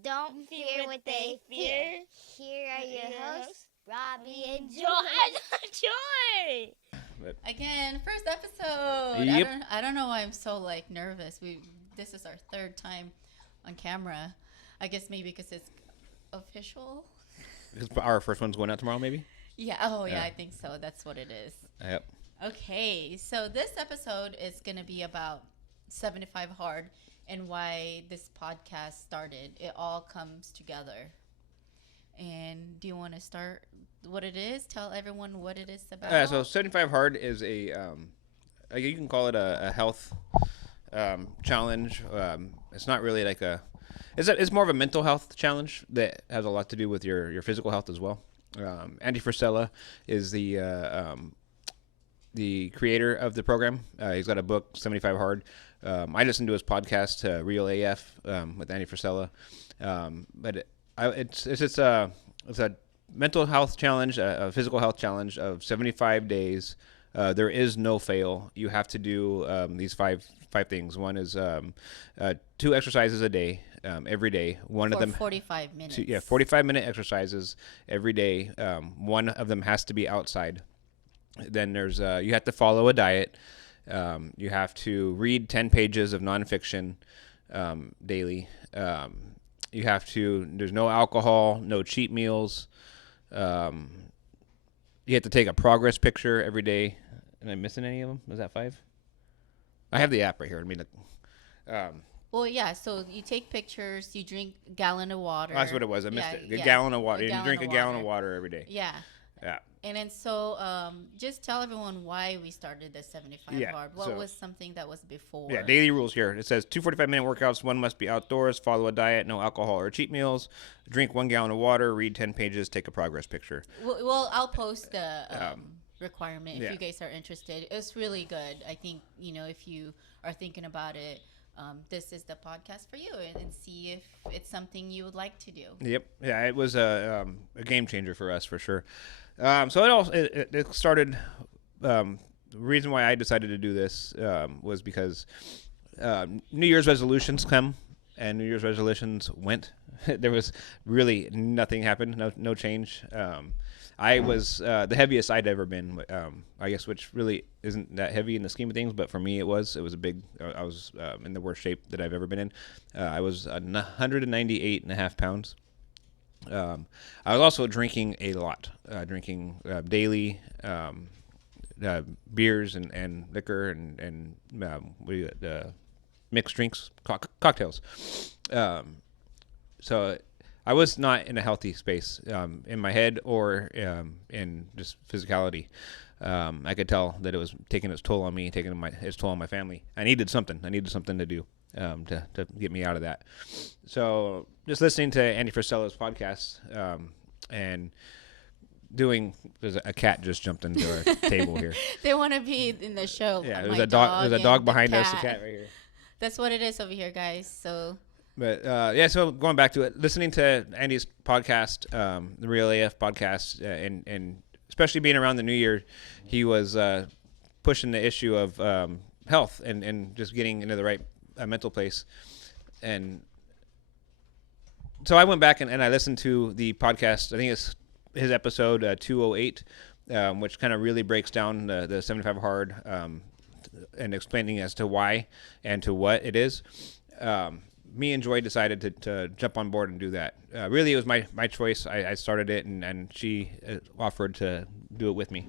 Don't fear what they fear. Here are your hosts, Robbie and Joy. Joy. But Again, first episode. Yep. I don't know why I'm so nervous. This is our third time on camera. I guess maybe because it's official. our first one's going out tomorrow, maybe. Yeah. Oh yeah, Yeah. I think so. That's what it is. Yep. Okay, so this episode is gonna be about 75 hard and why this podcast started. It all comes together. And do you want to start what it is? Tell everyone what it is about. So 75 hard is you can call it a health challenge. It's not really like it's more of a mental health challenge that has a lot to do with your physical health as well. Andy Frisella is the creator of the program. He's got a book, 75 Hard. I listened to his podcast, Real AF, with Andy Frisella. It's a mental health challenge, a physical health challenge of 75 days. There is no fail. You have to do these five things. One is 2 exercises a day, every day. One For of them 45 minutes. 45-minute exercises every day. One of them has to be outside. Then there's you have to follow a diet. You have to read 10 pages of nonfiction daily. There's no alcohol, no cheat meals. You have to take a progress picture every day. Am I missing any of them? Was that 5? I have the app right here. I mean, Well, yeah, so you take pictures, you drink a gallon of water. that's what it was. I missed it. A yeah, gallon of water. a You gallon drink a of gallon water. of water every day. Yeah. Yeah. And then so just tell everyone why we started the 75 Yeah, hard. What so- was something that was before? Yeah, daily rules here. It says 2 45-minute workouts. One must be outdoors. Follow a diet. No alcohol or cheat meals. Drink 1 gallon of water. Read 10 pages. Take a progress picture. Well, I'll post the requirement if yeah. you guys are interested. It's really good. I think, if you are thinking about it, this is the podcast for you and see if it's something you would like to do. Yep. Yeah, it was a game changer for us for sure. So it started. The reason why I decided to do this was because New Year's resolutions come and New Year's resolutions went. There was really nothing happened. No change. I was the heaviest I'd ever been. I guess, which really isn't that heavy in the scheme of things, but for me it was. It was a big. I was in the worst shape that I've ever been in. I was 198.5 pounds. I was also drinking a lot, drinking daily beers and liquor and mixed drinks, cocktails. So I was not in a healthy space in my head or in just physicality. I could tell that it was taking its toll on me, its toll on my family. I needed something. I needed something to do to get me out of that. So just listening to Andy Frisella's podcast and there's a cat just jumped into our table here. They want to be in the show. Yeah, My there's a dog. There's a dog and behind the us. A cat right here. That's what it is over here, guys. So But so going back to it, listening to Andy's podcast, the Real AF podcast, and especially being around the New Year, he was pushing the issue of health and just getting into the right mental place. And so I went back and I listened to the podcast. I think it's his episode 208, which kind of really breaks down the 75 hard and explaining as to why and to what it is. Me and Joy decided to jump on board and do that. Really, it was my choice. I started it, and she offered to do it with me.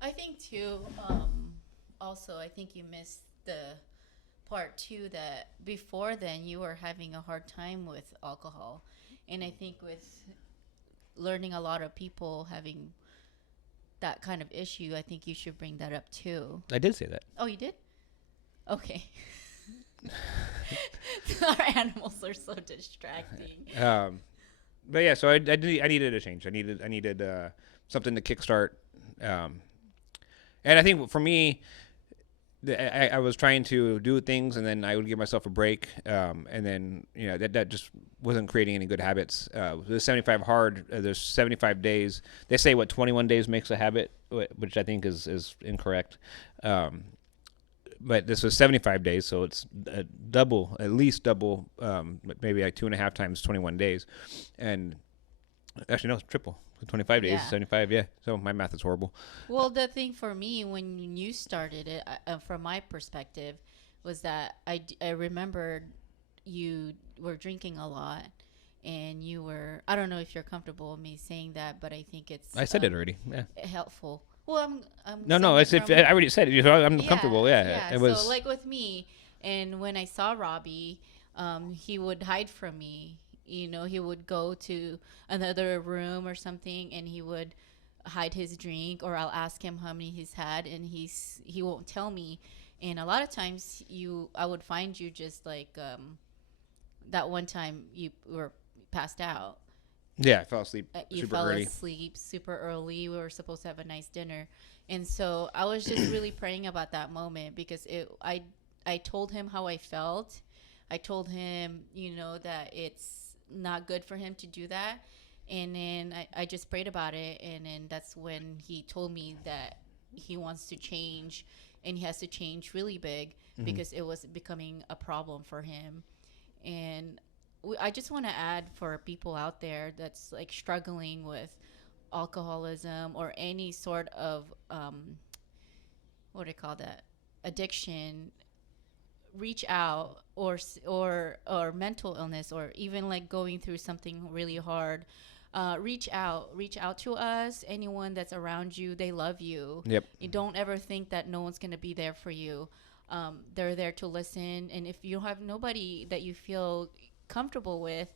I think too. Also, I think you missed the part too that before then you were having a hard time with alcohol, and I think with learning a lot of people having that kind of issue, I think you should bring that up too. I did say that. Oh, you did? Okay. Our animals are so distracting. But yeah, so I needed a change. I needed something to kickstart. And I think for me, I was trying to do things, and then I would give myself a break, and then that just wasn't creating any good habits. The 75 hard, there's 75 days. They say 21 days makes a habit, which I think is incorrect. but this was 75 days, so it's double, at least double, maybe like 2.5 times 21 days, and actually no, it's triple. 25 days, Yeah. 75, yeah. So my math is horrible. Well, the thing for me when you started it, from my perspective, was that I remembered you were drinking a lot, and you were, I don't know if you're comfortable with me saying that, but I think it's I said it already. Yeah. helpful. Well, I'm No, saying it's it if from- I already said it. I'm comfortable. Yeah, it was. So like with me, and when I saw Robbie, he would hide from me. He would go to another room or something, and he would hide his drink, or I'll ask him how many he's had, and he won't tell me. And a lot of times, I would find you just like that one time you were passed out. Yeah, I fell asleep You super fell early. asleep super early. We were supposed to have a nice dinner, and so I was just really praying about that moment, because I told him how I felt. I told him, that it's not good for him to do that, and then I just prayed about it, and then that's when he told me that he wants to change, and he has to change really big, because it was becoming a problem for him. And I just want to add, for people out there that's like struggling with alcoholism or any sort of what do you call that, addiction, reach out, or mental illness, or even like going through something really hard. Reach out to us. Anyone that's around you, they love you. Yep. You don't ever think that no one's going to be there for you. They're there to listen, and if you have nobody that you feel comfortable with,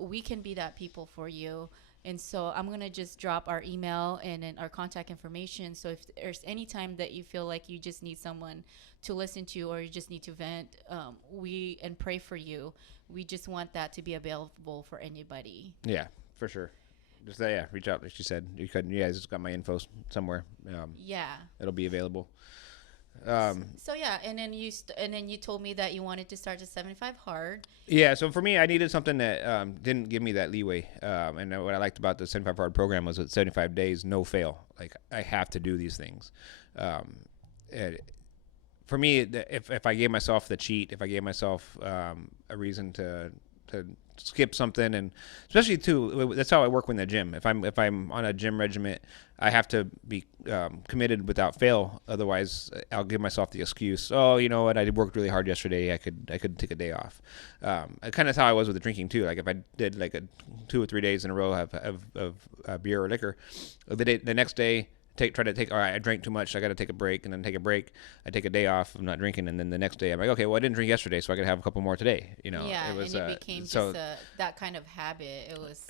we can be that people for you. And so I'm going to just drop our email and then our contact information. So if there's any time that you feel like you just need someone to listen to, or you just need to vent, and pray for you. We just want that to be available for anybody. Yeah, for sure. Just reach out. Like she said, you guys just got my info somewhere. Yeah. It'll be available. So yeah, and then you told me that you wanted to start at 75 hard. Yeah, so for me, I needed something that didn't give me that leeway. And what I liked about the 75 hard program was that 75 days, no fail. Like, I have to do these things. For me, if I gave myself the cheat, if I gave myself a reason to skip something, and especially too, that's how I work in the gym. If I'm on a gym regiment, I have to be committed without fail. Otherwise, I'll give myself the excuse. Oh, you know what? I worked really hard yesterday. I could take a day off. Kind of how I was with the drinking too. Like if I did like 2 or 3 days in a row of beer or liquor, the next day. All right, I drank too much. I got to take a break, and then take a break. I take a day off. I'm not drinking, and then the next day I'm like, okay, well I didn't drink yesterday, so I could have a couple more today. Yeah, it was, and it became that kind of habit. It was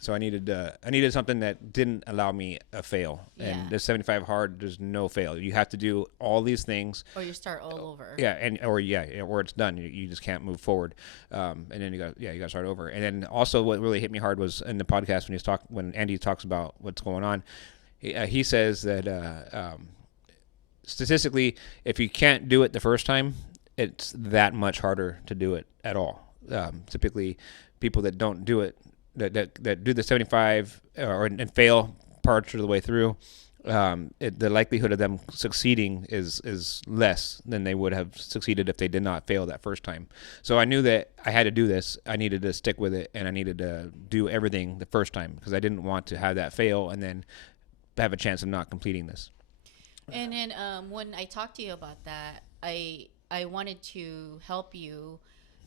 So I needed something that didn't allow me a fail. Yeah. And the 75 hard, there's no fail. You have to do all these things. Or you start all over. Yeah, or it's done. You just can't move forward. And then you got to start over. And then also, what really hit me hard was in the podcast when Andy talks about what's going on. He says that statistically, if you can't do it the first time, it's that much harder to do it at all. Typically, people that don't do it, that do the 75 and fail parts of the way through, the likelihood of them succeeding is less than they would have succeeded if they did not fail that first time. So I knew that I had to do this. I needed to stick with it, and I needed to do everything the first time, because I didn't want to have that fail and then have a chance of not completing this. And then when I talked to you about that, I wanted to help you,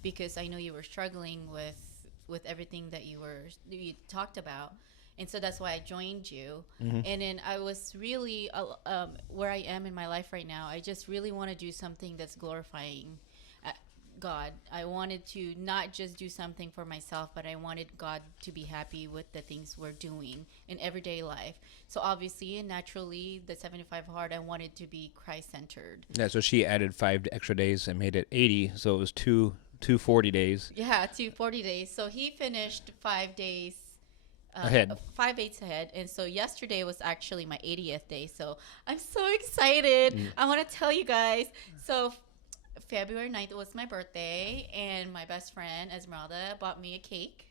because I know you were struggling with everything that you talked about, and so that's why I joined you. Mm-hmm. And then I was really where I am in my life right now. I just really want to do something that's glorifying God. I wanted to not just do something for myself, but I wanted God to be happy with the things we're doing in everyday life. So obviously and naturally, the 75 hard, I wanted to be Christ-centered. Yeah, so she added 5 extra days and made it 80, so it was two 40 days. Yeah, 2 40 days. So he finished 5 days ahead. 5 days ahead. And so yesterday was actually my 80th day. So I'm so excited. I want to tell you guys. So February 9th was my birthday, and my best friend Esmeralda bought me a cake.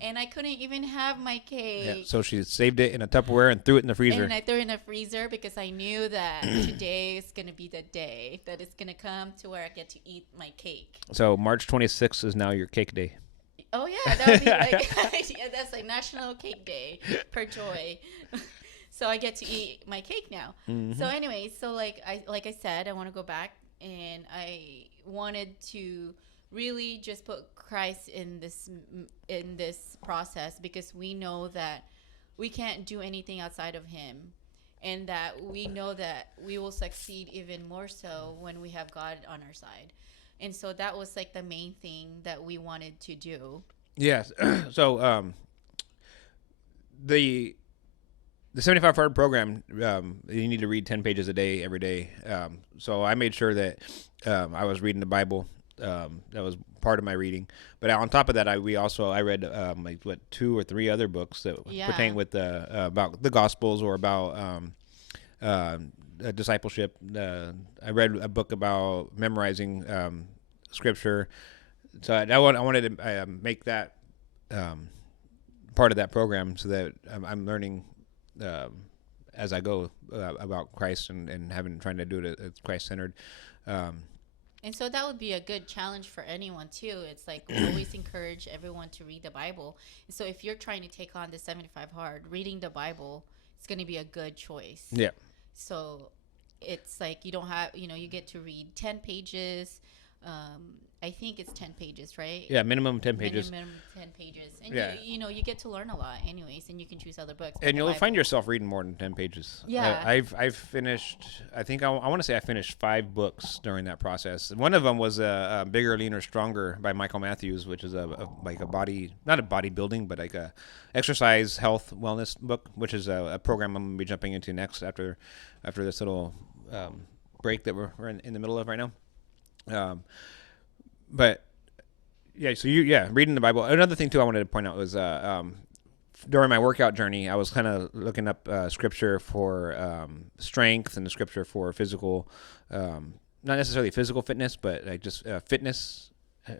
and I couldn't even have my cake. Yeah, so she saved it in a Tupperware and threw it in the freezer. And I threw it in the freezer because I knew that today is going to be the day that it's going to come to where I get to eat my cake. So March 26th is now your cake day. Oh, yeah. That would be like, yeah, that's like National Cake Day per joy. So I get to eat my cake now. So anyway, so like I said, I want to go back, and I wanted to really just put Christ in this process, because we know that we can't do anything outside of him, and that we know that we will succeed even more so when we have God on our side. And so that was like the main thing that we wanted to do. Yes. So the 75 hard program, you need to read 10 pages a day every day. So I made sure that I was reading the Bible. That was part of my reading. But on top of that, I read like 2 or 3 other books that pertain with about the Gospels or about discipleship. I read a book about memorizing scripture. So I wanted to make that part of that program, so that I'm learning as I go about Christ and trying to do it Christ centered. And so that would be a good challenge for anyone too. It's like we always encourage everyone to read the Bible. And so if you're trying to take on the 75 hard, reading the Bible is going to be a good choice. Yeah. So it's like you don't have, you get to read 10 pages. I think it's 10 pages, right? Yeah, minimum 10 pages. Minimum 10 pages. And yeah. you get to learn a lot anyways, and you can choose other books. And you'll find yourself reading more than 10 pages. Yeah. I've finished, I think I want to say I finished 5 books during that process. One of them was a Bigger, Leaner, Stronger by Michael Matthews, which is like a body, not a bodybuilding, but like a exercise, health, wellness book, which is a program I'm going to be jumping into next after this little break that we're in the middle of right now. But yeah, so reading the Bible. Another thing too I wanted to point out was during my workout journey, I was kind of looking up scripture for strength and the scripture for physical, not necessarily physical fitness, but like just fitness.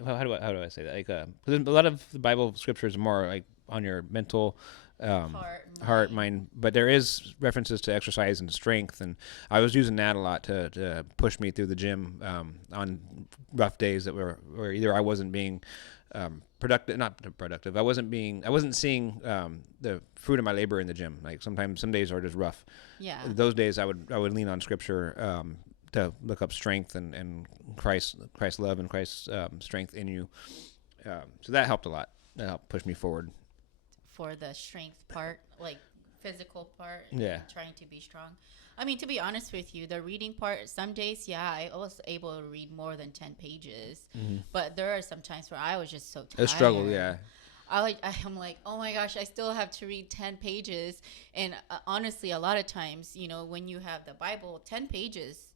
How do I say that? Like, 'cause a lot of the Bible scripture is more like on your mental. Heart, mind, but there is references to exercise and strength, and I was using that a lot to push me through the gym on rough days that were either I wasn't being not productive. I wasn't seeing the fruit of my labor in the gym. Like some days are just rough. Yeah. Those days I would lean on scripture to look up strength and Christ's love and Christ's strength in you. So that helped a lot. That helped push me forward. For the strength part, like physical part, yeah, trying to be strong. I mean, to be honest with you, the reading part, some days, I was able to read more than 10 pages, but there are some times where I was just so tired. A struggle, yeah. I'm like, oh my gosh, I still have to read 10 pages. And honestly, a lot of times, when you have the Bible, 10 pages,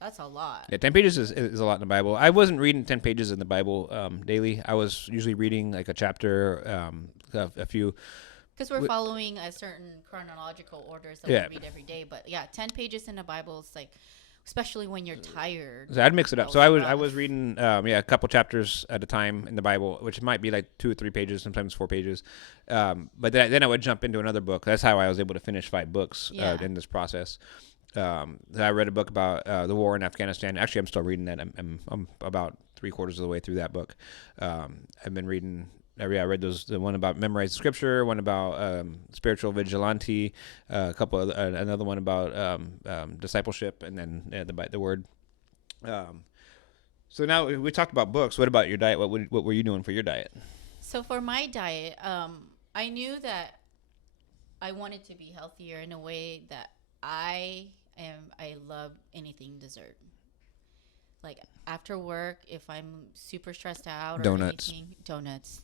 that's a lot. Yeah, 10 pages is a lot in the Bible. I wasn't reading 10 pages in the Bible daily. I was usually reading like a chapter, a few. Because we're following a certain chronological orders that we read every day. But 10 pages in the Bible is like, especially when you're tired. So I'd mix it up. So I was reading a couple chapters at a time in the Bible, which might be like 2 or 3 pages, sometimes 4 pages. But then I would jump into another book. That's how I was able to finish 5 books in this process. I read a book about the war in Afghanistan. Actually, I'm still reading that. I'm about 3/4 of the way through that book. I've been reading. I read the one about memorizing scripture, one about spiritual vigilante, another one about discipleship, and then the word. So now we talked about books. What about your diet? What were you doing for your diet? So for my diet, I knew that I wanted to be healthier in a way that I love anything dessert. Like after work, if I'm super stressed out or anything, donuts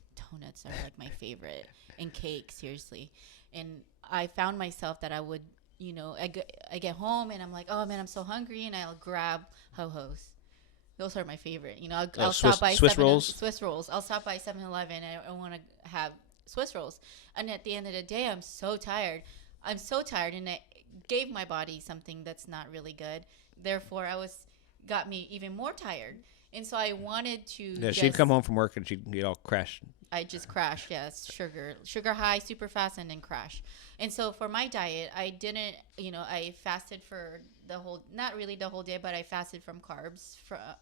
are like my favorite, and cake, seriously. And I found myself that I would, I get home and I'm like, oh man, I'm so hungry, and I'll grab Ho-Hos. Those are my favorite. I'll stop by Swiss rolls. Swiss rolls. I'll stop by 7-Eleven and I want to have Swiss rolls. And at the end of the day, I'm so tired, and I gave my body something that's not really good. Therefore, got me even more tired. And so I wanted to. Yeah, she'd come home from work and she'd get all crashed. I just crashed. Yes, sugar high, super fast, and then crash. And so for my diet, I didn't. I fasted for not really the whole day, but I fasted from carbs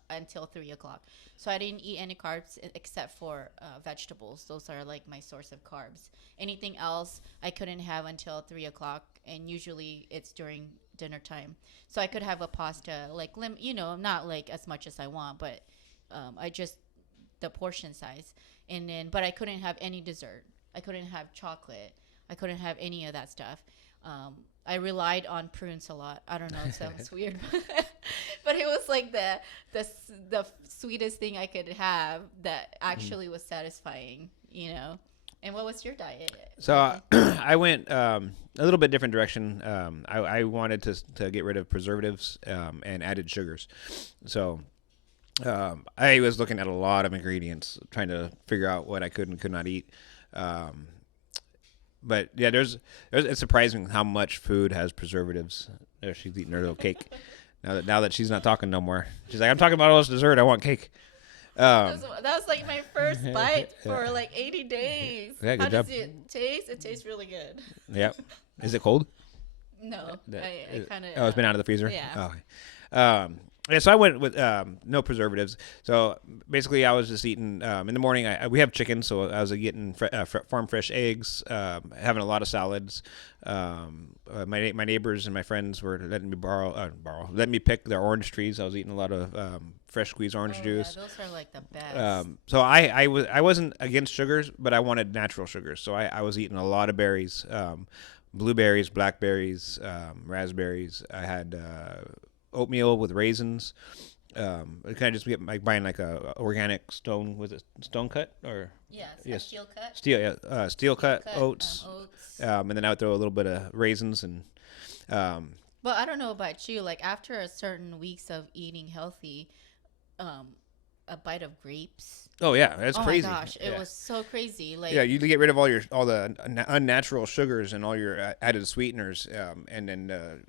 until 3 o'clock. So I didn't eat any carbs except for vegetables. Those are like my source of carbs. Anything else I couldn't have until 3 o'clock, and usually it's during dinner time. So I could have a pasta, like not like as much as I want, but I just the portion size. And then, but I couldn't have any dessert. I couldn't have chocolate. I couldn't have any of that stuff. I relied on prunes a lot. I don't know, it sounds weird, but it was like the sweetest thing I could have that actually was satisfying, And what was your diet? So I went a little bit different direction. I wanted to get rid of preservatives and added sugars. So I was looking at a lot of ingredients, trying to figure out what I could and could not eat. But yeah, it's surprising how much food has preservatives. There, she's eating her little cake. Now that she's not talking no more, she's like, I'm talking about all this dessert. I want cake. That was like my first bite for like 80 days. Yeah, good How job. does it taste? It tastes really good. Yep. Is it cold? No, I kind of. Oh, it's been out of the freezer. Yeah. Oh, okay. Yeah, so I went with no preservatives. So basically, I was just eating in the morning. We have chicken, so I was getting farm fresh eggs, having a lot of salads. My neighbors and my friends were letting me pick their orange trees. I was eating a lot of fresh squeezed orange juice. Yeah, those are like the best. So I wasn't against sugars, but I wanted natural sugars. So I was eating a lot of berries, blueberries, blackberries, raspberries. I had oatmeal with raisins. I kind of just get buying like a organic stone cut or Steel cut. Steel cut oats. And then I would throw a little bit of raisins and. But I don't know about you. Like after a certain weeks of eating healthy, a bite of grapes. Oh yeah, that's crazy. Oh my gosh, it was so crazy. Like you get rid of all the unnatural sugars and all your added sweeteners, and then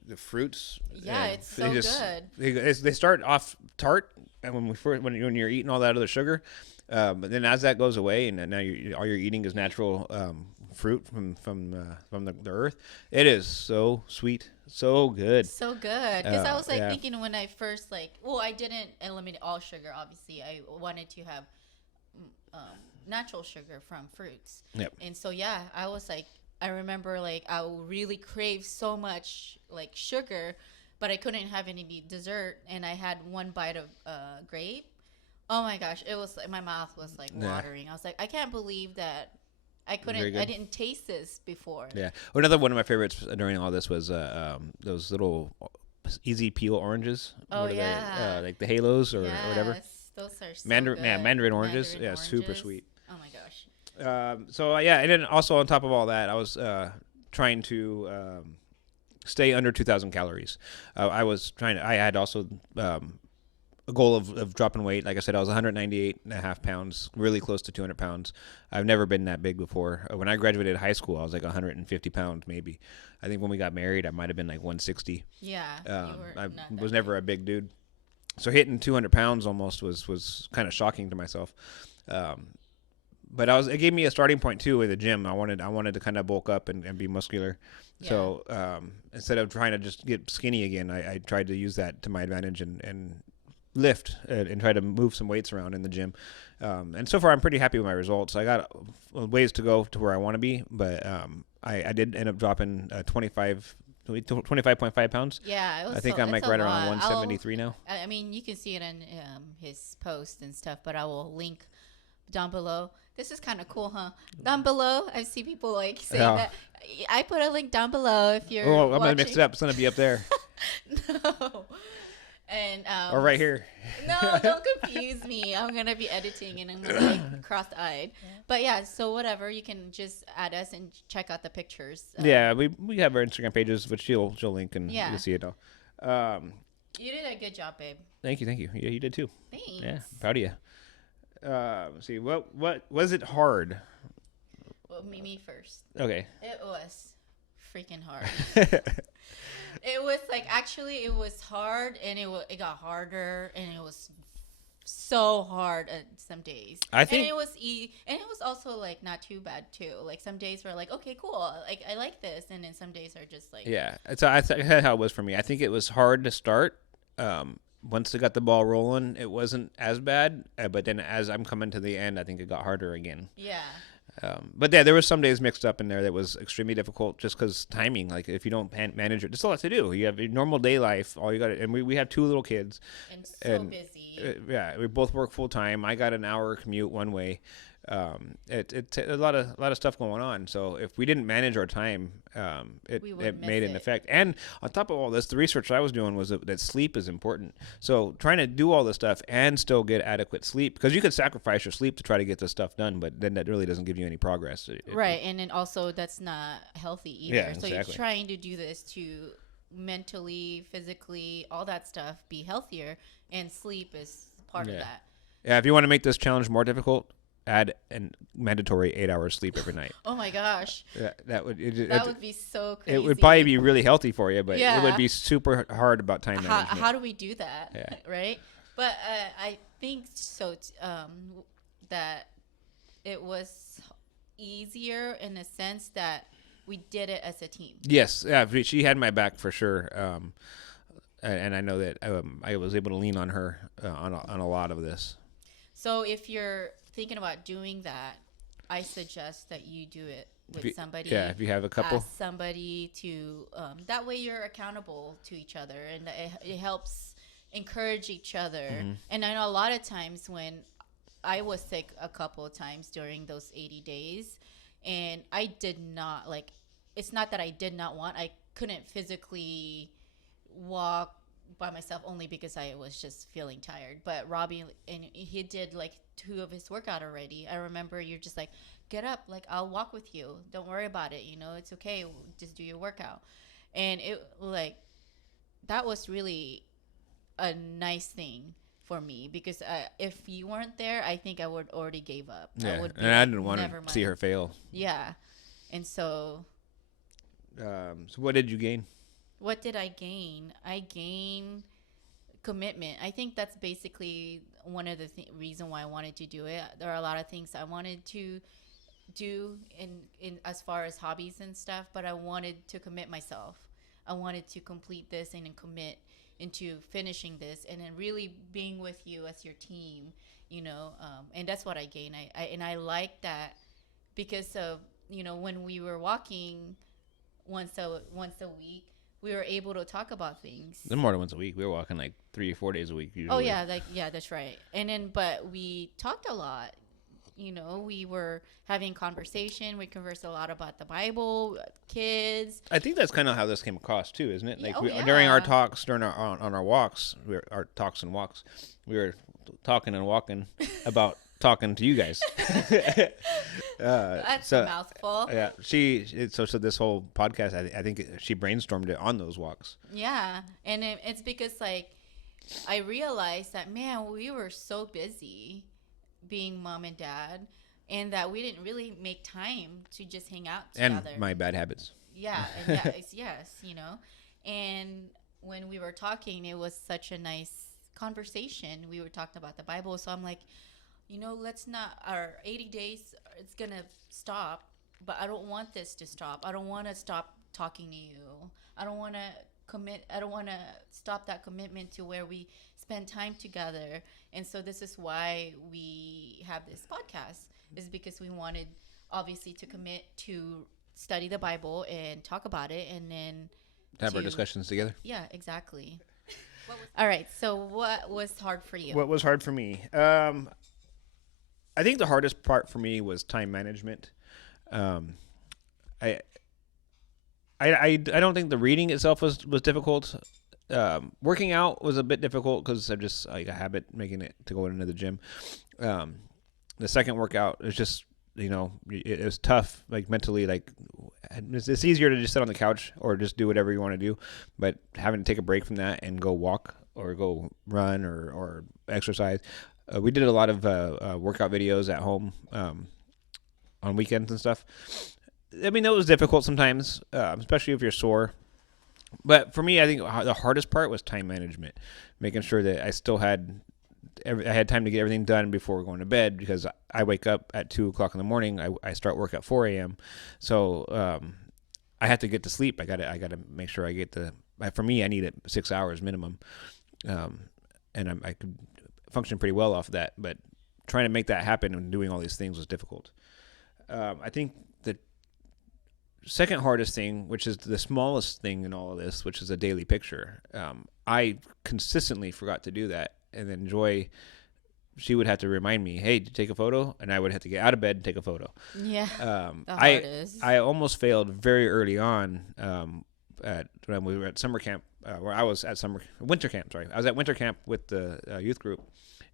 the fruits. Yeah, it's so good. They start off tart, and when you're eating all that other sugar, but then as that goes away, and then now all you're eating is natural fruit from the earth. It is so sweet, so good. So good. Because I was thinking when I first I didn't eliminate all sugar. Obviously, I wanted to have natural sugar from fruits. Yep. And so I was like, I remember I really crave so much sugar, but I couldn't have any dessert, and I had one bite of grape. Oh my gosh, it was my mouth was watering. I was like, I can't believe that I didn't taste this before. Yeah. Another one of my favorites during all this was those little easy peel oranges. Oh yeah. Like the halos or whatever. Those are so Mandarin, good. Yeah, mandarin oranges. Super sweet. Oh my gosh. And then also on top of all that, I was trying to stay under 2,000 calories. I had also a goal of dropping weight. Like I said, I was 198.5 pounds, really close to 200 pounds. I've never been that big before. When I graduated high school, I was like 150 pounds maybe. I think when we got married, I might have been like 160. Yeah. I was never a big dude. So hitting 200 pounds almost was kind of shocking to myself. But it gave me a starting point too with the gym. I wanted to kind of bulk up and be muscular. Yeah. So instead of trying to just get skinny again, I tried to use that to my advantage and lift and try to move some weights around in the gym. And so far I'm pretty happy with my results. I got ways to go to where I want to be, but I did end up dropping 25.5 pounds. Yeah, I think I'm right around 173 now. I mean, you can see it in his post and stuff, but I will link down below. This is kind of cool, huh? Down below, I see people saying that. I put a link down below if you're I'm watching. gonna mix it up. It's gonna be up there. No. And or right here. No, don't confuse me. I'm gonna be editing and I'm gonna cross-eyed. Yeah. But yeah, so whatever, you can just add us and check out the pictures. Yeah, we have our Instagram pages, which she'll link and you'll see it all. You did a good job, babe. Thank you. Yeah, you did too. Thanks. Yeah, proud of you. Let's see, what was it hard? Well, me first. Okay. It was freaking hard. It was it was hard, and it got harder, and it was so hard some days. I think- and it was also like not too bad too. Like some days were like, okay, cool, like I like this, and then some days are just like, Yeah, it's I how it was for me. I think it was hard to start. Once they got the ball rolling, it wasn't as bad. But then as I'm coming to the end, I think it got harder again. yeah. But yeah, there was some days mixed up in there that was extremely difficult just because timing. Like if you don't manage it, there's a lot to do. You have your normal day life. All you got, and we have 2 little kids. And so busy. Yeah, we both work full time. I got an hour commute one way. It's a lot of stuff going on. So if we didn't manage our time, it made an effect. And on top of all this, the research I was doing was that sleep is important. So trying to do all this stuff and still get adequate sleep, because you could sacrifice your sleep to try to get this stuff done, but then that really doesn't give you any progress. Right, and then also that's not healthy either. Yeah, so exactly. you're trying to do this to mentally, physically, all that stuff be healthier, and sleep is part of that. Yeah, if you want to make this challenge more difficult, add a mandatory 8 hours sleep every night. Oh my gosh. Yeah, that would Be so crazy. It would probably be really healthy for you, but Yeah. it would be super hard about time management. How do we do that? Yeah. Right? But I think so that it was easier in a sense that we did it as a team. Yes, yeah, she had my back for sure, and I know that I was able to lean on her on a lot of this. So if you're thinking about doing that, I suggest that you do it with somebody. Yeah, if you have a couple. Ask somebody to, that way you're accountable to each other, and it helps encourage each other. Mm-hmm. And I know a lot of times when I was sick a couple of times during those 80 days, and I did not, like, it's not that I did not want, I couldn't physically walk by myself only because I was just feeling tired. But Robbie, and he did like 2 of his workout already. I remember you're just like, get up, like I'll walk with you. Don't worry about it. You know, it's okay. Just do your workout. And it like, that was really a nice thing for me, because if you weren't there, I think I would already gave up. Yeah, I would and I didn't want to see her fail. Yeah. And so. So what did you gain? What did I gain? I gained commitment. I think that's basically one of the reason why I wanted to do it. There are a lot of things I wanted to do in as far as hobbies and stuff, but I wanted to commit myself. I wanted to complete this and then commit into finishing this, and then really being with you as your team, you know, and that's what I gained. I like that, because of, you know, when we were walking once a week, we were able to talk about things. More than once a week. We were walking like 3 or 4 days a week usually. Oh yeah, that's right. And then, but we talked a lot. You know, we were having conversation. We conversed a lot about the Bible, kids. I think that's kind of how this came across too, isn't it? Like Yeah. during our talks, on our walks, our talks and walks, we were talking and walking about talking to you guys. That's a mouthful. Yeah, so this whole podcast, I think she brainstormed it on those walks. Yeah, and it's because like I realized that, man, we were so busy being mom and dad, and that we didn't really make time to just hang out together. And my bad habits. Yeah, and yes, you know. And when we were talking, it was such a nice conversation. We were talking about the Bible, so I'm like, you know, let's not, our 80 days, it's going to stop, but I don't want this to stop. I don't want to stop talking to you. I don't want to commit. I don't want to stop that commitment to where we spend time together. And so this is why we have this podcast, is because we wanted, obviously, to commit to study the Bible and talk about it, and then have our discussions together. Yeah, exactly. All right. So what was hard for you? What was hard for me? I think the hardest part for me was time management. I don't think the reading itself was difficult. Working out was a bit difficult because I'm just like a habit making it to go into the gym. The second workout is just, you know, it was tough, like mentally, like it's easier to just sit on the couch or just do whatever you want to do, but having to take a break from that and go walk or go run or exercise. We did a lot of workout videos at home on weekends and stuff. I mean, it was difficult sometimes, especially if you're sore. But for me, I think the hardest part was time management, making sure that I still had I had time to get everything done before going to bed, because I wake up at 2 o'clock in the morning. I start work at 4 a.m. So I have to get to sleep. I gotta make sure I get for me, I need it 6 hours minimum, and I could function pretty well off of that. But trying to make that happen and doing all these things was difficult. I think the second hardest thing, which is the smallest thing in all of this, which is a daily picture. I consistently forgot to do that, and then Joy, she would have to remind me, "Hey, to take a photo," and I would have to get out of bed and take a photo. Yeah, the hardest. I almost failed very early on when we were at summer camp, where I was at winter camp. Sorry, I was at winter camp with the youth group.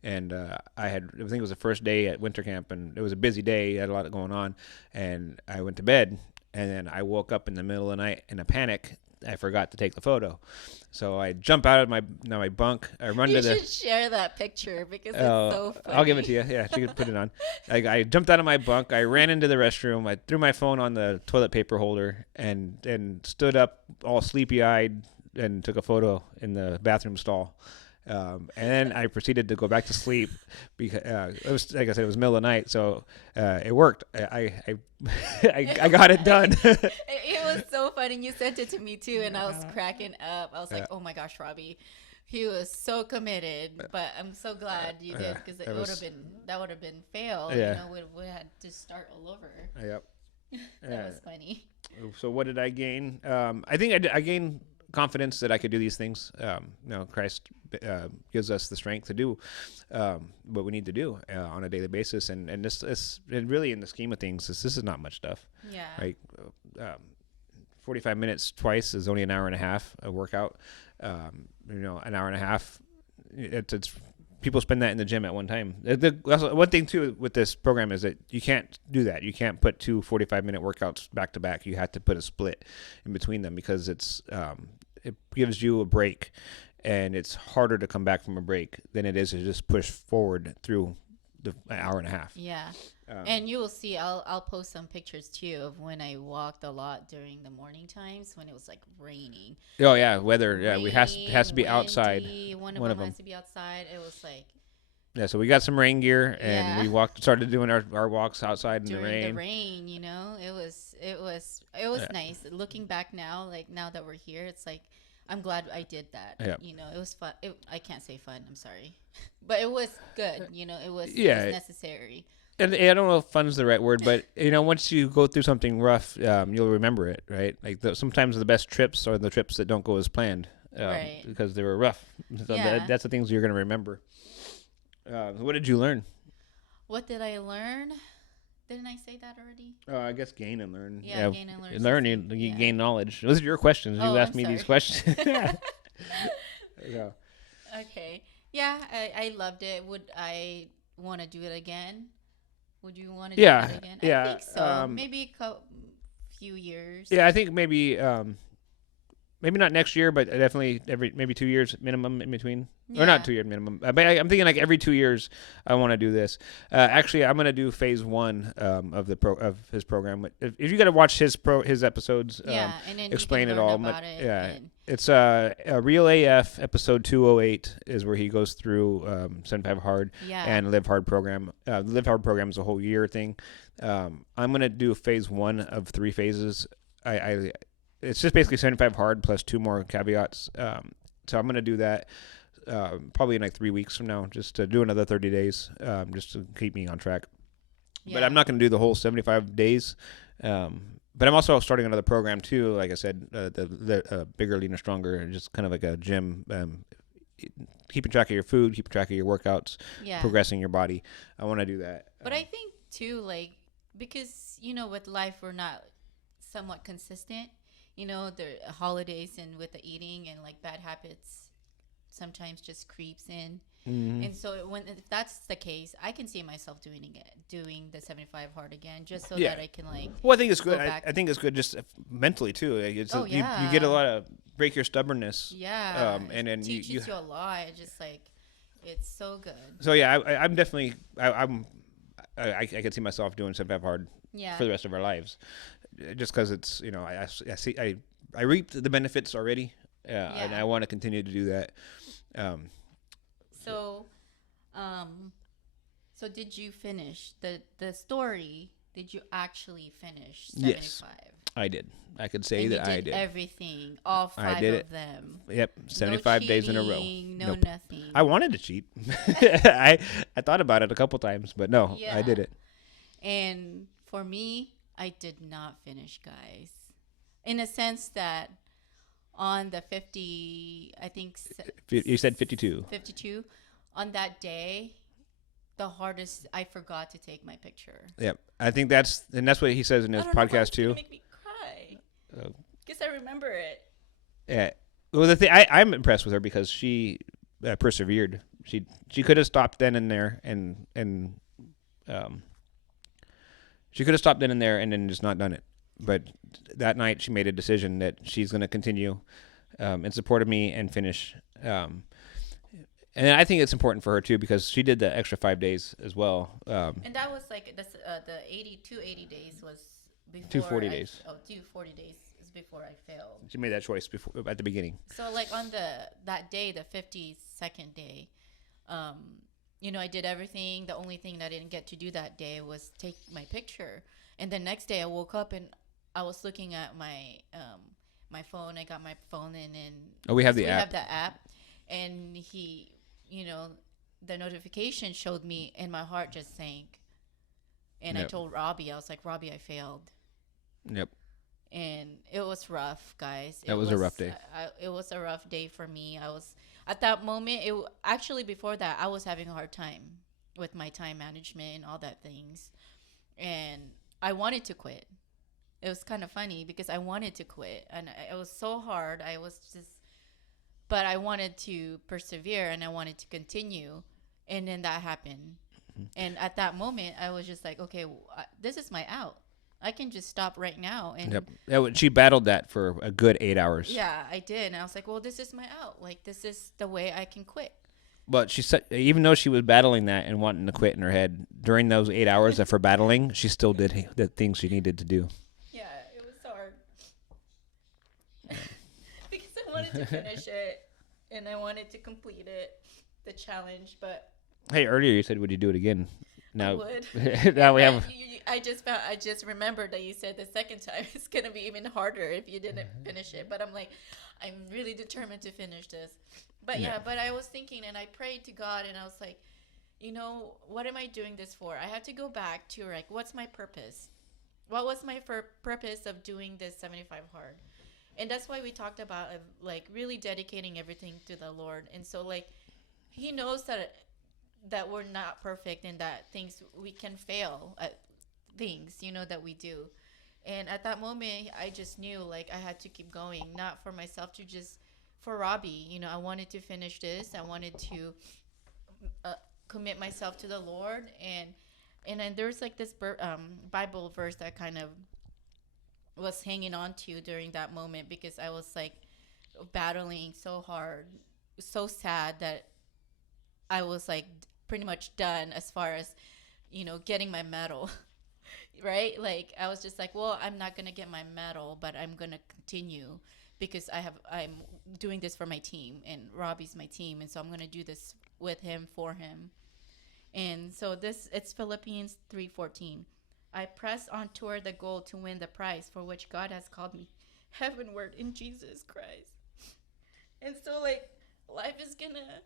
And I think it was the first day at winter camp, and it was a busy day. I had a lot going on, and I went to bed, and then I woke up in the middle of the night in a panic. I forgot to take the photo, so I jump out of my bunk. I run you to the. should share that picture because it's so funny. I'll give it to you. Yeah, she could put it on. I jumped out of my bunk. I ran into the restroom. I threw my phone on the toilet paper holder and stood up all sleepy eyed and took a photo in the bathroom stall. And then I proceeded to go back to sleep because it was, like I said, it was middle of the night, so it worked. I got it done. It was so funny. You sent it to me too, and I was cracking up. I was like, "Oh my gosh, Robbie, he was so committed." But I'm so glad you did, because that would have been fail. Yeah. We had to start all over. Yep. That was funny. So what did I gain? I think I gained confidence that I could do these things. Christ gives us the strength to do what we need to do on a daily basis, and this and really, in the scheme of things, this is not much stuff. Yeah. Right. 45 minutes twice is only an hour and a half a workout. An hour and a half. It's people spend that in the gym at one time. One thing too with this program is that you can't do that. You can't put 2 45-minute workouts back to back. You have to put a split in between them, because it gives you a break, and it's harder to come back from a break than it is to just push forward through an hour and a half. Yeah. And you will see, I'll post some pictures too of when I walked a lot during the morning times when it was like raining. Oh yeah, weather. Yeah, has to be outside. One of them has to be outside. It was like. Yeah, so we got some rain gear, and we started doing our walks outside in the rain. During the rain, it was nice. Looking back now, like now that we're here, it's like I'm glad I did that. Yep. It was fun. I can't say fun. I'm sorry, but it was good. It was necessary. And I don't know if fun's the right word, but once you go through something rough, you'll remember it, right? Like sometimes the best trips are the trips that don't go as planned, right? Because they were rough. So that's the things you're going to remember. What did you learn? What did I learn? Didn't I say that already? I guess gain and learn. Yeah, gain and learn. Learn, you gain knowledge. Those are your questions. You asked me these questions. Yeah. Okay. Yeah, I loved it. Would I want to do it again? Would you want to do it again? Yeah. I think so. Maybe a few years. Yeah, I think maybe not next year, but definitely maybe 2 years minimum in between. Yeah. Or not 2 year minimum. But I'm thinking like every 2 years I want to do this. Actually, I'm going to do phase 1 of his program. If you got to watch his episodes, and then explain you can it all. About it. Yeah. It's a Real AF episode 208 is where he goes through 75 Hard and Live Hard program. Live Hard program is a whole year thing. I'm going to do phase 1 of 3 phases. It's just basically 75 Hard plus 2 more caveats. So I'm going to do that probably in like 3 weeks from now, just to do another 30 days, just to keep me on track. Yeah. But I'm not going to do the whole 75 days. But I'm also starting another program too. Like I said, the Bigger, Leaner, Stronger, just kind of like a gym, keeping track of your food, keeping track of your workouts, progressing your body. I want to do that. But I think too, like, because, with life, we're not somewhat consistent. The holidays and with the eating and like bad habits sometimes just creeps in. Mm-hmm. And so if that's the case, I can see myself doing the 75 Hard again, just so that I can like. Well, I think it's good. I think it's good just mentally too. You get a lot of break your stubbornness. Yeah. And then teaches you a lot. Just like it's so good. So yeah, I'm definitely I can see myself doing 75 Hard for the rest of our lives. Just because it's I reaped the benefits already, and I want to continue to do that. So, So did you finish the story? Did you actually finish Yes. 75? I did. I could say And you that I did did. everything, all I 5 did of it. them. Yep, 75 days in a row. Cheating, no Nope. nothing. I wanted to cheat. I thought about it a couple times, but no, Yeah. I did it. And for me, I did not finish, guys. In a sense that on the 50, I think You said 52. 52, on that day, the hardest, I forgot to take my picture. Yep. I think that's what he says in his podcast too. Make me cry. Guess I remember it. Yeah. Well, I'm impressed with her because she persevered. She could have stopped then and there and she could have stopped then and there and then just not done it. But that night she made a decision that she's going to continue in support of me and finish. And I think it's important for her too because she did the extra 5 days as well. And that was like the 80 days was before 240 days. 240 days is before I failed. She made that choice before at the beginning. So like on that day, the 52nd day, I did everything. The only thing that I didn't get to do that day was take my picture. And the next day I woke up and I was looking at my my phone. I got my phone and we have the app. We app. have the app, and the notification showed me, and my heart just sank. And Yep. I told Robbie, I was like, Robbie, I failed. Yep. And it was rough, guys. That was a rough day. It was a rough day for me. I was at that moment. Actually before that, I was having a hard time with my time management and all that things, and I wanted to quit. It was kind of funny because I wanted to quit, and it was so hard. But I wanted to persevere and I wanted to continue, and then that happened. Mm-hmm. And at that moment, I was just like, okay, this is my out. I can just stop right now. And yep. She battled that for a good 8 hours. Yeah, I did. And I was like, well, this is my out. Like, this is the way I can quit. But she said, even though she was battling that and wanting to quit in her head, during those 8 hours of her battling, she still did the things she needed to do. Yeah, it was hard. Because I wanted to finish it and I wanted to complete it, the challenge. But hey, earlier you said, would you do it again? Now, I would. Now we have. I just remembered that you said the second time it's gonna be even harder if you didn't finish it. But I'm like, I'm really determined to finish this. But but I was thinking and I prayed to God and I was like, what am I doing this for? I have to go back to like, what's my purpose? What was my purpose of doing this 75 hard? And that's why we talked about like really dedicating everything to the Lord. And so like, He knows that we're not perfect and that we can fail at things, that we do. And at that moment, I just knew like I had to keep going, not for myself, just for Robbie. I wanted to finish this. I wanted to commit myself to the Lord. And then there's like this Bible verse that kind of was hanging on to during that moment because I was like battling so hard, so sad that I was like pretty much done as far as, getting my medal, right? Like I was just like, well, I'm not going to get my medal, but I'm going to continue because I'm doing this for my team and Robbie's my team. And so I'm going to do this with him, for him. And so it's Philippians 3:14. I press on toward the goal to win the prize for which God has called me heavenward in Jesus Christ. And so like life is going to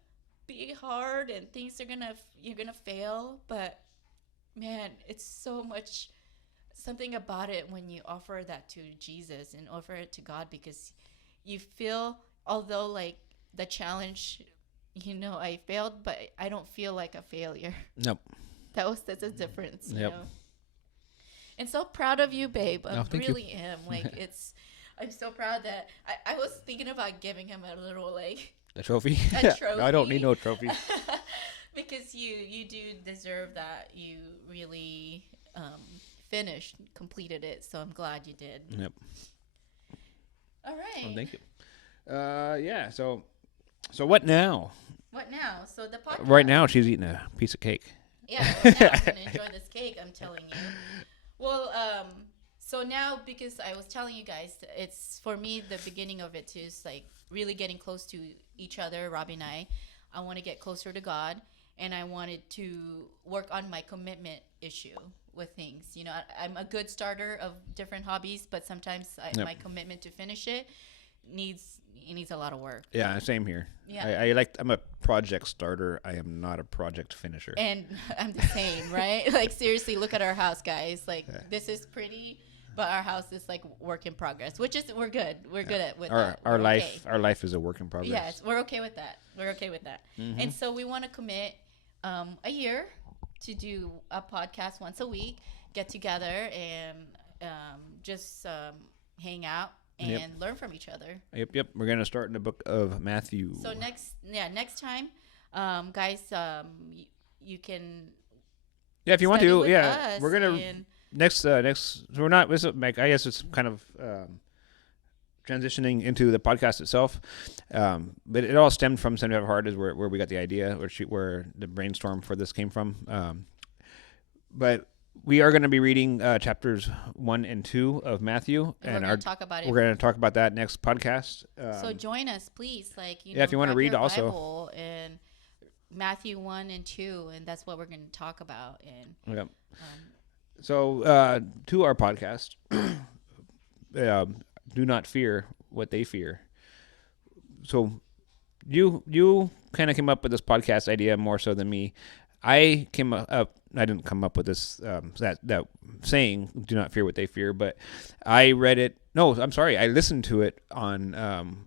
be hard and things you're gonna fail, but man, it's so much something about it when you offer that to Jesus and offer it to God, because you feel, although like the challenge, I failed, but I don't feel like a failure. Nope. That's a difference. Yep. And so proud of you, babe. I really you. am. Like I'm so proud that I was thinking about giving him a little like a trophy. A trophy. I don't need no trophy. Because you do deserve that. You really completed it. So I'm glad you did. Yep. All right. Well, thank you. Yeah. So what now? What now? So the podcast. Right now, she's eating a piece of cake. Yeah. Well, now I'm gonna enjoy this cake. I'm telling you. Well, so now, because I was telling you guys, it's for me the beginning of it too. Is like really getting close to each other, Robbie and I. I want to get closer to God, and I wanted to work on my commitment issue with things. You know, I'm a good starter of different hobbies, but sometimes my commitment to finish it needs a lot of work. Yeah, same here. Yeah. I'm a project starter. I am not a project finisher. And I'm the same, right? Like, seriously, look at our house, guys. Like, this is pretty, but our house is like work in progress, which is we're good. We're good at with that. Our life. Our life is a work in progress. Yes, we're okay with that. We're okay with that. Mm-hmm. And so we want to commit a year to do a podcast once a week, get together and just hang out and learn from each other. Yep. We're gonna start in the book of Matthew. So next time, guys, you can. Yeah, if you want to, we're gonna next. So we're not. I guess it's kind of transitioning into the podcast itself, but it all stemmed from Seven Have Heart is where we got the idea, where the brainstorm for this came from. But we are going to be reading chapters 1 and 2 of Matthew, and we're going to talk about it. We're going to talk about that next podcast. So join us, please. If you want to read also. Bible and Matthew 1 and 2, and that's what we're going to talk about. And yep. So to our podcast, do not fear what they fear. So you kind of came up with this podcast idea more so than me. I didn't come up with this that saying, do not fear what they fear, but I read it. No, I'm sorry. I listened to it on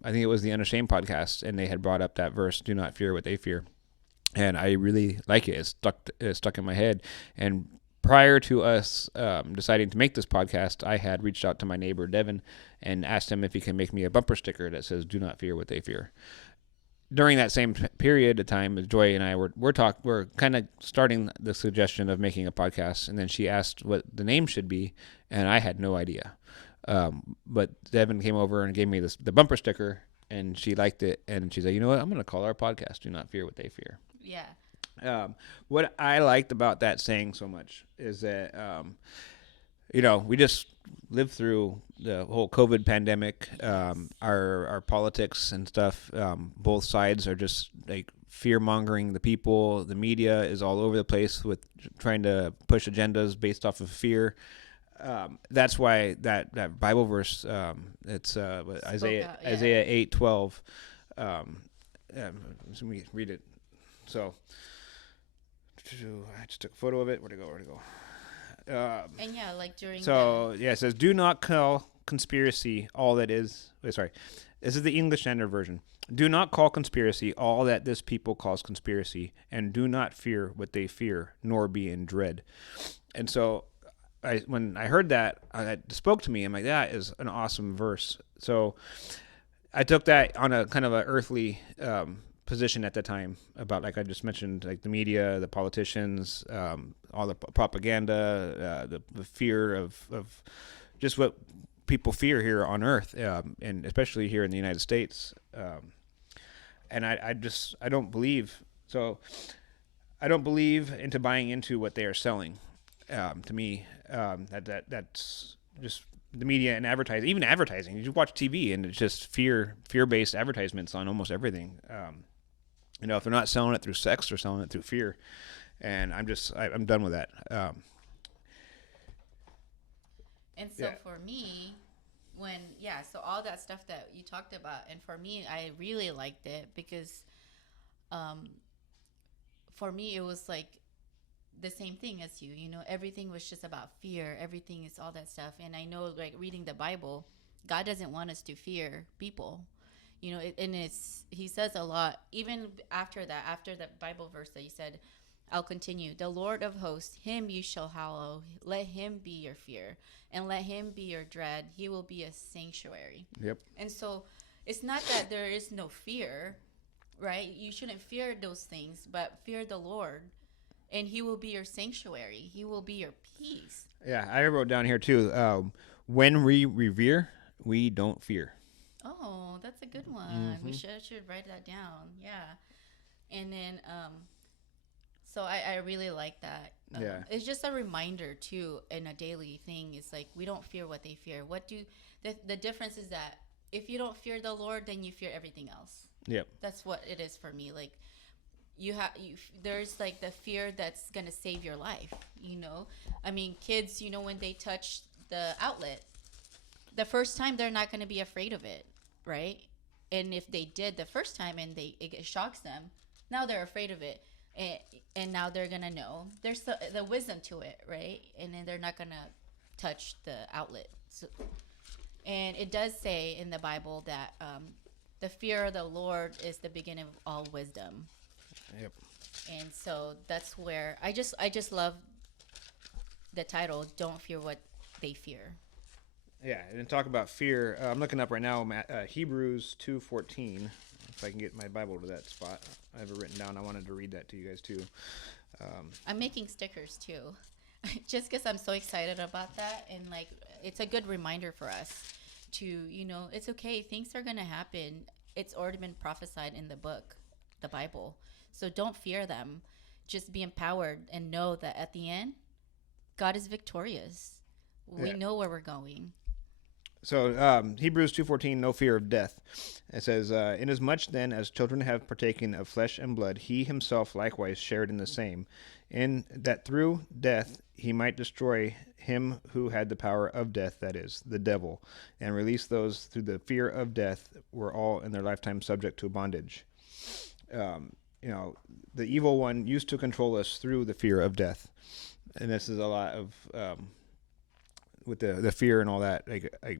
I think it was the Unashamed podcast, and they had brought up that verse, do not fear what they fear. And I really like it. It stuck in my head. And prior to us deciding to make this podcast, I had reached out to my neighbor, Devin, and asked him if he can make me a bumper sticker that says, do not fear what they fear. During that same period of time, Joy and I were kind of starting the suggestion of making a podcast, and then she asked what the name should be, and I had no idea. But Devin came over and gave me the bumper sticker, and she liked it, and she said, you know what, I'm going to call our podcast Do Not Fear What They Fear. Yeah. What I liked about that saying so much is that, we just lived through the whole COVID pandemic. Our politics and stuff, both sides are just like fear mongering the people. The media is all over the place with trying to push agendas based off of fear. That's why that Bible verse, it's Isaiah 8:12. Let me read it. So I just took a photo of it. Where'd it go? And yeah, like during. It says, "Do not call conspiracy all that is." Wait, sorry, this is the English Standard Version. Do not call conspiracy all that this people calls conspiracy, and do not fear what they fear, nor be in dread. And so, when I heard that, it spoke to me. I'm like, that is an awesome verse. So, I took that on a kind of an earthly position at the time about, like I just mentioned, like the media, the politicians, all the propaganda, the fear of just what people fear here on earth, and especially here in the United States. And I don't believe into buying into what they are selling. To me, that's just the media and advertising. Even advertising, you watch TV and it's just fear-based advertisements on almost everything. If they're not selling it through sex, they're selling it through fear. And I'm done with that. And so for me, so all that stuff that you talked about, and for me, I really liked it because for me, it was like the same thing as you. Everything was just about fear. Everything is all that stuff. And I know, like, reading the Bible, God doesn't want us to fear people. He says a lot, even after the Bible verse that you said, I'll continue. The Lord of hosts, him you shall hallow. Let him be your fear, and let him be your dread. He will be a sanctuary. Yep. And so it's not that there is no fear, right? You shouldn't fear those things, but fear the Lord, and he will be your sanctuary. He will be your peace. Yeah, I wrote down here too, when we revere, we don't fear. Oh, that's a good one. Mm-hmm. We should write that down. Yeah. And then, so I really like that. Yeah. It's just a reminder too, in a daily thing. It's like, we don't fear what they fear. The difference is that if you don't fear the Lord, then you fear everything else. Yep. That's what it is for me. Like, there's like the fear that's gonna save your life. I mean, kids, when they touch the outlet, the first time they're not gonna be afraid of it, right? And if they did the first time and it shocks them, now they're afraid of it, and now they're gonna know there's the wisdom to it, right? And then they're not gonna touch the outlet. So, and it does say in the Bible that the fear of the Lord is the beginning of all wisdom. Yep. And so that's where I just love the title, "Don't fear what they fear." Yeah, and talk about fear. I'm looking up right now, Hebrews 2:14. If I can get my Bible to that spot, I have it written down. I wanted to read that to you guys too. I'm making stickers too, just because I'm so excited about that, and like it's a good reminder for us to, it's okay. Things are gonna happen. It's already been prophesied in the book, the Bible. So don't fear them. Just be empowered and know that at the end, God is victorious. We know where we're going. So Hebrews 2:14, no fear of death. It says, inasmuch then as children have partaken of flesh and blood, he himself likewise shared in the same, in that through death he might destroy him who had the power of death, that is, the devil, and release those through the fear of death were all in their lifetime subject to bondage. The evil one used to control us through the fear of death. And this is a lot of... with the fear and all that, I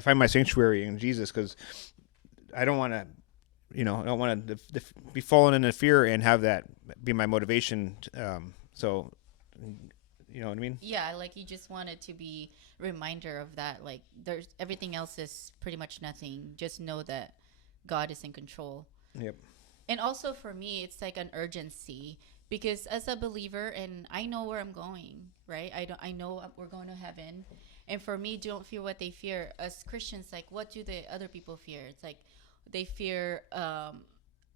find my sanctuary in Jesus, because I don't want to, I don't want to be fallen into fear and have that be my motivation. So, you know what I mean? Yeah, like you just wanted to be a reminder of that. Like there's everything else is pretty much nothing. Just know that God is in control. Yep. And also for me, it's like an urgency. Because as a believer, and I know where I'm going, right? I know we're going to heaven, and for me, don't fear what they fear. As Christians, like, what do the other people fear? It's like they fear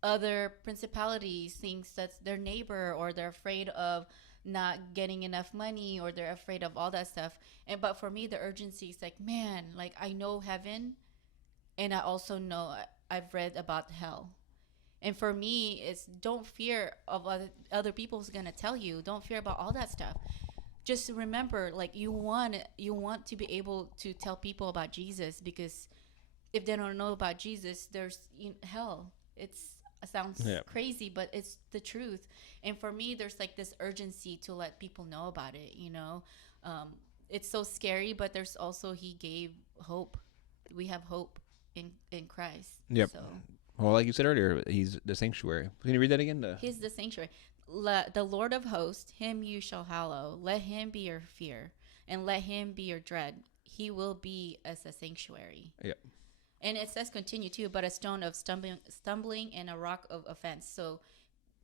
other principalities, things that's their neighbor, or they're afraid of not getting enough money, or they're afraid of all that stuff. But for me, the urgency is like, man, like I know heaven, and I also know I've read about hell. And for me, it's don't fear of other people's gonna tell you. Don't fear about all that stuff. Just remember, like you want to be able to tell people about Jesus, because if they don't know about Jesus, there's hell. It sounds crazy, but it's the truth. And for me, there's like this urgency to let people know about it. It's so scary, but there's also He gave hope. We have hope in Christ. Yep. So. Well, like you said earlier, he's the sanctuary. Can you read that again? He's the sanctuary. The Lord of hosts, him you shall hallow. Let him be your fear, and let him be your dread. He will be as a sanctuary. Yep. And it says continue too, but a stone of stumbling and a rock of offense. So,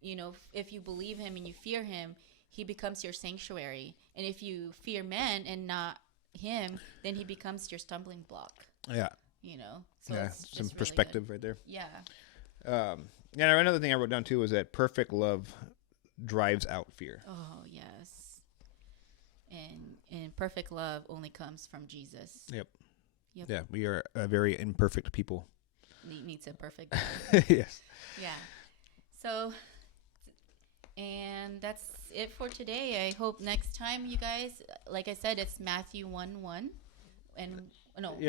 if you believe him and you fear him, he becomes your sanctuary. And if you fear men and not him, then he becomes your stumbling block. Yeah. So yeah, it's some really perspective good. right there. Yeah. Another thing I wrote down too was that perfect love drives out fear. Oh yes. And perfect love only comes from Jesus. Yep. Yep. Yeah, we are a very imperfect people. Needs a perfect love. Yes. Yeah. So, and that's it for today. I hope next time you guys, like I said, it's Matthew 1:1 and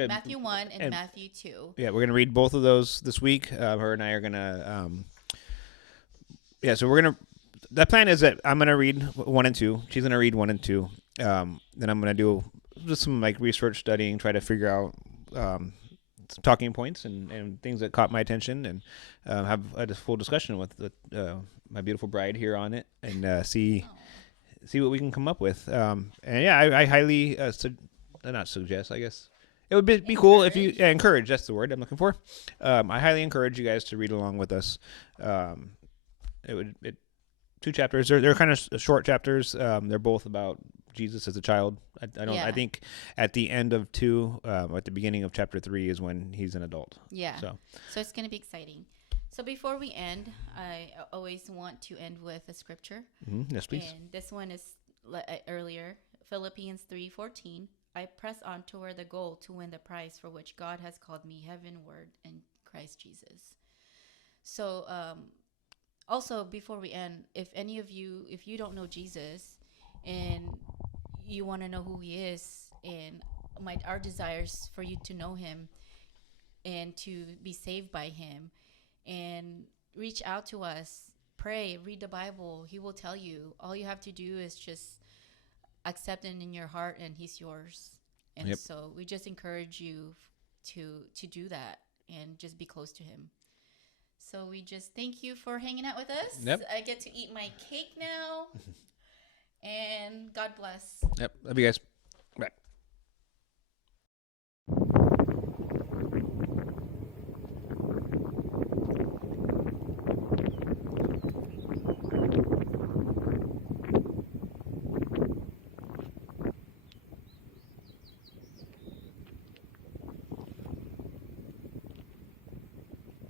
Matthew 1 and Matthew 2. Yeah, we're gonna read both of those this week. Her and I are gonna. So we're gonna. The plan is that I'm gonna read 1 and 2. She's gonna read 1 and 2. Then I'm gonna do just some like research studying, try to figure out some talking points and things that caught my attention, and have a full discussion with my beautiful bride here on it, and see what we can come up with. I highly not suggest, I guess. It would be cool if you encourage. That's the word I'm looking for. I highly encourage you guys to read along with us. 2 chapters. They're kind of short chapters. They're both about Jesus as a child. I think at the end of 2, at the beginning of chapter 3 is when he's an adult. Yeah. So it's gonna be exciting. So before we end, I always want to end with a scripture. Mm-hmm. Yes, please. And this one is earlier, Philippians 3:14. I press on toward the goal to win the prize for which God has called me heavenward in Christ Jesus. So also, before we end, if any of you, if you don't know Jesus and you want to know who he is, and our desires for you to know him and to be saved by him, and reach out to us, pray, read the Bible. He will tell you. All you have to do is just accept him in your heart, and he's yours. And Yep. so we just encourage you to do that and just be close to him. So we just thank you for hanging out with us. Yep. I get to eat my cake now. And God bless. Yep. Love you guys. Bye.